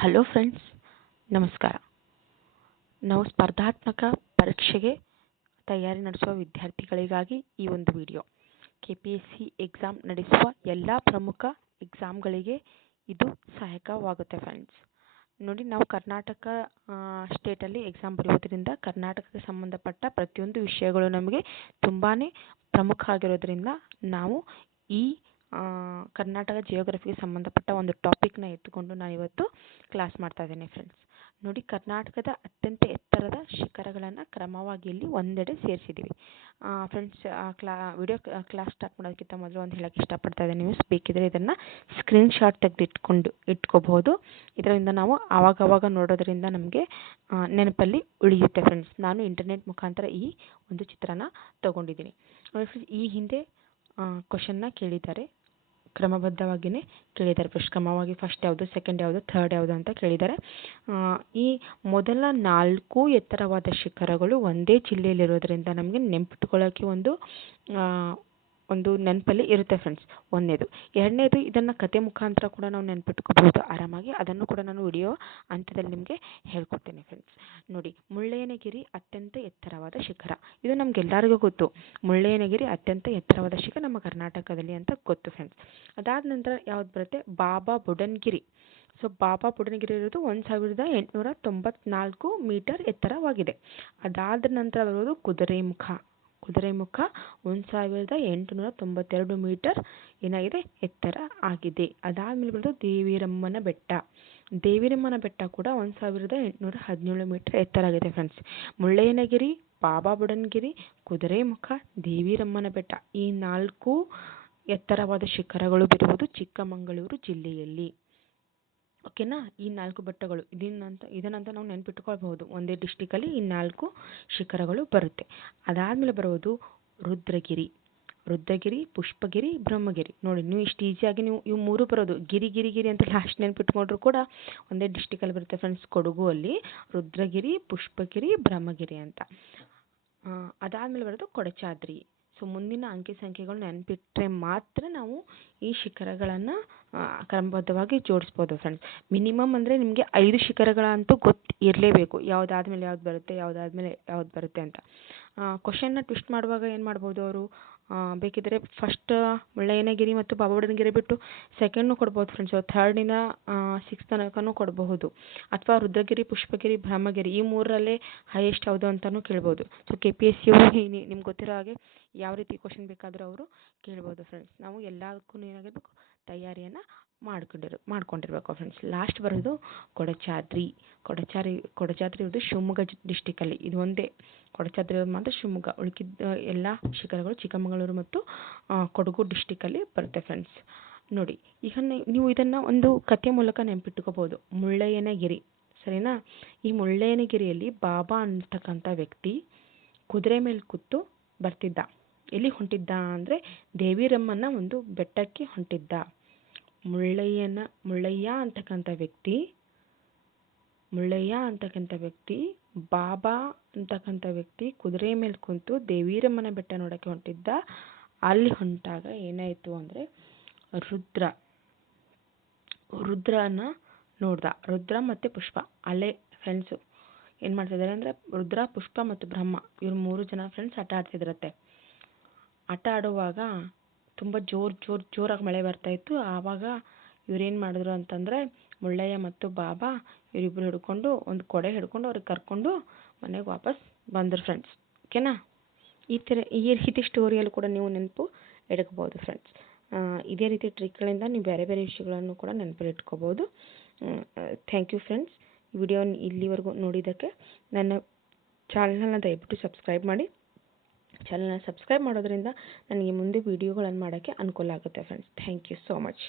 Hello friends, ನಮಸ್ಕಾರ. ನಾವು ಸ್ಪರ್ಧಾತ್ಮಕ ಪರೀಕ್ಷೆಗೆ ತಯಾರಿ ನಡೆಸುವ ವಿದ್ಯಾರ್ಥಿಗಳಿಗಾಗಿ ಈ ಒಂದು ವಿಡಿಯೋ. KPSC ಎಕ್ಸಾಮ್ ನಡೆಸುವ ಎಲ್ಲ ಪ್ರಮುಖ ಎಕ್ಸಾಮ್ಗಳಿಗೆ ಇದು ಸಹಾಯಕವಾಗುತ್ತೆ ಫ್ರೆಂಡ್ಸ್. ನೋಡಿ, ನಾವು ಕರ್ನಾಟಕ ಸ್ಟೇಟಲ್ಲಿ ಎಕ್ಸಾಮ್ ಬರೆಯೋದ್ರಿಂದ ಕರ್ನಾಟಕಕ್ಕೆ ಸಂಬಂಧಪಟ್ಟ ಪ್ರತಿಯೊಂದು ವಿಷಯಗಳು ನಮಗೆ ತುಂಬಾ ಪ್ರಮುಖ ಆಗಿರೋದ್ರಿಂದ ನಾವು ಈ ಕರ್ನಾಟಕ ಜಿಯೋಗ್ರಫಿಗೆ ಸಂಬಂಧಪಟ್ಟ ಒಂದು ಟಾಪಿಕ್ನ ಎತ್ತುಕೊಂಡು ನಾನು ಇವತ್ತು ಕ್ಲಾಸ್ ಮಾಡ್ತಾ ಇದ್ದೇನೆ ಫ್ರೆಂಡ್ಸ್. ನೋಡಿ, ಕರ್ನಾಟಕದ ಅತ್ಯಂತ ಎತ್ತರದ ಶಿಖರಗಳನ್ನು ಕ್ರಮವಾಗಿ ಇಲ್ಲಿ ಒಂದೆಡೆ ಸೇರಿಸಿದ್ದೀವಿ ಫ್ರೆಂಡ್ಸ್. ವಿಡಿಯೋ ಕ್ಲಾಸ್ ಸ್ಟಾರ್ಟ್ ಮಾಡೋದಕ್ಕಿಂತ ಮೊದಲು ಒಂದು ಹೇಳಕ್ಕೆ ಇಷ್ಟಪಡ್ತಾ ಇದ್ದೀನಿ. ನೀವು ಬೇಕಿದ್ರೆ ಇದನ್ನು ಸ್ಕ್ರೀನ್ಶಾಟ್ ತೆಗೆದು ಇಟ್ಕೋಬಹುದು. ಇದರಿಂದ ನಾವು ಆವಾಗವಾಗ ನೋಡೋದ್ರಿಂದ ನಮಗೆ ನೆನಪಲ್ಲಿ ಉಳಿಯುತ್ತೆ ಫ್ರೆಂಡ್ಸ್. ನಾನು ಇಂಟರ್ನೆಟ್ ಮುಖಾಂತರ ಈ ಒಂದು ಚಿತ್ರನ ತಗೊಂಡಿದ್ದೀನಿ. ಈ ಹಿಂದೆ ಕ್ವಶನ್ನ ಕೇಳಿದ್ದಾರೆ, ಕ್ರಮಬದ್ಧವಾಗಿಯೇ ಕೇಳಿದ್ದಾರೆ. ಕ್ರಮವಾಗಿ ಫಸ್ಟ್ ಯಾವುದು, ಸೆಕೆಂಡ್ ಯಾವುದು, ಥರ್ಡ್ ಯಾವುದು ಅಂತ ಕೇಳಿದ್ದಾರೆ. ಈ ಮೊದಲ 4 ಎತ್ತರವಾದ ಶಿಖರಗಳು ಒಂದೇ ಜಿಲ್ಲೆಯಲ್ಲಿರೋದ್ರಿಂದ ನಮಗೆ ನೆನಪಿಟ್ಕೊಳ್ಳೋಕ್ಕೆ ಒಂದು ನೆನಪಲ್ಲಿ ಇರುತ್ತೆ ಫ್ರೆಂಡ್ಸ್. ಒಂದನೇದು. ಎರಡನೇದು, ಇದನ್ನು ಕತೆ ಮುಖಾಂತರ ಕೂಡ ನಾವು ನೆನಪಿಟ್ಕೋಬಹುದು ಆರಾಮಾಗಿ. ಅದನ್ನು ಕೂಡ ನಾನು ವಿಡಿಯೋ ಅಂತ್ಯದಲ್ಲಿ ನಿಮಗೆ ಹೇಳ್ಕೊಡ್ತೇನೆ ಫ್ರೆಂಡ್ಸ್. ನೋಡಿ, ಮುಳ್ಳಯ್ಯನಗಿರಿ ಅತ್ಯಂತ ಎತ್ತರವಾದ ಶಿಖರ. ಇದು ನಮಗೆಲ್ಲರಿಗೂ ಗೊತ್ತು. ಮುಳ್ಳಯ್ಯನಗಿರಿ ಅತ್ಯಂತ ಎತ್ತರವಾದ ಶಿಖರ ನಮ್ಮ ಕರ್ನಾಟಕದಲ್ಲಿ ಅಂತ ಗೊತ್ತು ಫ್ರೆಂಡ್ಸ್. ಅದಾದ ನಂತರ ಯಾವ್ದು ಬರುತ್ತೆ, ಬಾಬಾ ಬುಡನ್ಗಿರಿ. ಸೊ ಬಾಬಾ ಬುಡನ್ಗಿರಿ ಇರೋದು 1894 ಮೀಟರ್ ಎತ್ತರವಾಗಿದೆ. ಅದಾದ ನಂತರ ಬರೋದು ಕುದುರೆಮುಖ. 1892 ಮೀಟರ್ ಏನಾಗಿದೆ, ಎತ್ತರ ಆಗಿದೆ. ಅದಾದಮೇಲೆ ಬರೋದು ದೇವಿರಮ್ಮನ ಬೆಟ್ಟ. ದೇವಿರಮ್ಮನ ಬೆಟ್ಟ ಕೂಡ 1817 ಮೀಟರ್ ಎತ್ತರ ಆಗಿದೆ ಫ್ರೆಂಡ್ಸ್. ಮುಳ್ಳಯ್ಯನಗಿರಿ, ಬಾಬಾ ಬುಡನ್ಗಿರಿ, ಕುದುರೆಮುಖ, ದೇವಿರಮ್ಮನ ಬೆಟ್ಟ ಈ 4 ಎತ್ತರವಾದ ಶಿಖರಗಳು ಬರುವುದು ಚಿಕ್ಕಮಗಳೂರು ಜಿಲ್ಲೆಯಲ್ಲಿ. ಓಕೆನಾ? ಈ 4 ಬೆಟ್ಟಗಳು ಇದನ್ನಂತ ನಾವು ನೆನಪಿಟ್ಕೊಳ್ಬಹುದು. ಒಂದೇ ಡಿಸ್ಟಿಕಲ್ಲಿ ಈ 4 ಶಿಖರಗಳು ಬರುತ್ತೆ. ಅದಾದಮೇಲೆ ಬರೋದು ರುದ್ರಗಿರಿ, ಪುಷ್ಪಗಿರಿ, ಬ್ರಹ್ಮಗಿರಿ. ನೋಡಿ, ನೀವು ಇಷ್ಟು ಈಸಿಯಾಗಿ ನೀವು ಇವು 3 ಬರೋದು ಗಿರಿ ಅಂತ ಲಾಸ್ಟ್ ನೆನಪಿಟ್ಕೊಂಡ್ರು ಕೂಡ ಒಂದೇ ಡಿಸ್ಟಿಕಲ್ಲಿ ಬರುತ್ತೆ ಫ್ರೆಂಡ್ಸ್. ಕೊಡಗು ಅಲ್ಲಿ ರುದ್ರಗಿರಿ, ಪುಷ್ಪಗಿರಿ, ಬ್ರಹ್ಮಗಿರಿ ಅಂತ. ಅದಾದಮೇಲೆ ಬರೋದು ಕೊಡಚಾದ್ರಿ. ಸೊ ಮುಂದಿನ ಅಂಕಿ ಸಂಖ್ಯೆಗಳು ನೆನಪಿಟ್ಟರೆ ಮಾತ್ರ ನಾವು ಈ ಶಿಖರಗಳನ್ನು ಕ್ರಮಬದ್ಧವಾಗಿ ಜೋಡಿಸ್ಬೋದು ಫ್ರೆಂಡ್ಸ್. ಮಿನಿಮಮ್ ಅಂದರೆ ನಿಮಗೆ 5 ಶಿಖರಗಳಂತೂ ಇರಲೇಬೇಕು. ಯಾವುದಾದ್ಮೇಲೆ ಯಾವ್ದು ಬರುತ್ತೆ ಅಂತ. ಕ್ವಶನ್ನ ಟ್ವಿಸ್ಟ್ ಮಾಡುವಾಗ ಏನು ಮಾಡ್ಬೋದು ಅವರು, ಬೇಕಿದ್ರೆ ಫಸ್ಟ್ ಮುಳ್ಳಯ್ಯನಗಿರಿ ಮತ್ತು ಬಾಬಾ ಬುಡನ್ಗಿರಿ ಬಿಟ್ಟು ಸೆಕೆಂಡ್ನು ಕೊಡ್ಬೋದು ಫ್ರೆಂಡ್ಸ್. ಥರ್ಡಿಂದ 6 ತನಕನೂ ಕೊಡಬಹುದು. ಅಥವಾ ರುದ್ರಗಿರಿ, ಪುಷ್ಪಗಿರಿ, ಬ್ರಹ್ಮಗಿರಿ ಈ 3ರಲ್ಲೇ ಹೈಯೆಸ್ಟ್ ಯಾವುದು ಅಂತಲೂ ಕೇಳ್ಬೋದು. ಸೊ KPSC ನಿಮ್ಗೆ ಗೊತ್ತಿರೋ ಹಾಗೆ ಯಾವ ರೀತಿ ಕ್ವಶನ್ ಬೇಕಾದರೂ ಅವರು ಕೇಳ್ಬೋದು ಫ್ರೆಂಡ್ಸ್. ನಾವು ಎಲ್ಲದಕ್ಕೂ ಏನಾಗಿರಬೇಕು, ತಯಾರಿಯನ್ನು ಮಾಡ್ಕೊಂಡಿರ್ಬೇಕು ಫ್ರೆಂಡ್ಸ್. ಲಾಸ್ಟ್ ಬರೋದು ಕೊಡಚಾದ್ರಿ ಇರೋದು ಶಿವಮೊಗ್ಗ ಡಿಸ್ಟಿಕಲ್ಲಿ. ಇದು ಒಂದೇ ಕೊಡಚಾದ್ರಿ ಇರೋದು ಮಾತ್ರ ಶಿವಮೊಗ್ಗ. ಉಳಿಕಿದ್ದ ಎಲ್ಲ ಶಿಖರಗಳು ಚಿಕ್ಕಮಗಳೂರು ಮತ್ತು ಕೊಡಗು ಡಿಸ್ಟಿಕಲ್ಲಿ ಬರುತ್ತೆ ಫ್ರೆಂಡ್ಸ್. ನೋಡಿ, ಈಗ ನೀವು ಇದನ್ನು ಒಂದು ಕಥೆ ಮೂಲಕ ನೆನಪಿಟ್ಟುಕೋಬಹುದು. ಮುಳ್ಳಯ್ಯನಗಿರಿ, ಸರಿನಾ? ಈ ಮುಳ್ಳಯ್ಯನಗಿರಿಯಲ್ಲಿ ಬಾಬಾ ಅಂತಕ್ಕಂಥ ವ್ಯಕ್ತಿ ಕುದುರೆ ಮೇಲೆ ಕೂತು ಬರ್ತಿದ್ದ. ಎಲ್ಲಿ ಹೊಂಟಿದ್ದ ಅಂದರೆ ದೇವಿರಮ್ಮನ ಒಂದು ಬೆಟ್ಟಕ್ಕೆ ಹೊಂಟಿದ್ದ. ಮುಳ್ಳಯ್ಯ ಅಂತಕ್ಕಂಥ ವ್ಯಕ್ತಿ ಬಾಬಾ ಅಂತಕ್ಕಂಥ ವ್ಯಕ್ತಿ ಕುದುರೆ ಮೇಲೆ ಕುಂತು ದೇವಿರಮ್ಮನ ಬೆಟ್ಟ ನೋಡೋಕ್ಕೆ ಹೊಂಟಿದ್ದ. ಅಲ್ಲಿ ಹೊಂಟಾಗ ಏನಾಯಿತು ಅಂದರೆ ರುದ್ರನ ನೋಡ್ದ. ರುದ್ರ ಮತ್ತು ಪುಷ್ಪ ಅಲ್ಲೇ ಫ್ರೆಂಡ್ಸು ಏನು ಮಾಡ್ತಿದ್ದಾರೆ ಅಂದರೆ ರುದ್ರ, ಪುಷ್ಪ ಮತ್ತು ಬ್ರಹ್ಮ ಇವ್ರು 3 ಜನ ಫ್ರೆಂಡ್ಸ್ ಆಟ ಆಡ್ತಿದ್ರತ್ತೆ. ಆಟ ಆಡುವಾಗ ತುಂಬ ಜೋರಾಗಿ ಮಳೆ ಬರ್ತಾಯಿತ್ತು. ಆವಾಗ ಇವ್ರೇನು ಮಾಡಿದ್ರು ಅಂತಂದರೆ ಮುಳ್ಳಯ್ಯ ಮತ್ತು ಬಾಬಾ ಇವರಿಬ್ಬರು ಹಿಡ್ಕೊಂಡು ಒಂದು ಕೊಡೆ ಹಿಡ್ಕೊಂಡು ಅವ್ರಿಗೆ ಕರ್ಕೊಂಡು ಮನೆಗೆ ವಾಪಸ್ ಬಂದರು ಫ್ರೆಂಡ್ಸ್. ಓಕೆನಾ? ಈ ರೀತಿ ಸ್ಟೋರಿಯಲ್ಲಿ ಕೂಡ ನೀವು ನೆನಪು ಇಟ್ಕೋಬೋದು ಫ್ರೆಂಡ್ಸ್. ಇದೇ ರೀತಿ ಟ್ರಿಕ್ಗಳಿಂದ ನೀವು ಬೇರೆ ವಿಷಯಗಳನ್ನು ಕೂಡ ನೆನಪಲ್ಲಿ ಇಟ್ಕೋಬೋದು. Thank you friends. ಈ ವಿಡಿಯೋನ ಇಲ್ಲಿವರೆಗೂ ನೋಡಿದ್ದಕ್ಕೆ. ನನ್ನ ಚಾನಲ್ನ ದಯವಿಟ್ಟು ಸಬ್ಸ್ಕ್ರೈಬ್ ಮಾಡಿ. ಚಾನಲ್ನ ಸಬ್ಸ್ಕ್ರೈಬ್ ಮಾಡೋದ್ರಿಂದ ನನಗೆ ಮುಂದೆ ವಿಡಿಯೋಗಳನ್ನು ಮಾಡೋಕ್ಕೆ ಅನುಕೂಲ ಆಗುತ್ತೆ friends. Thank you so much.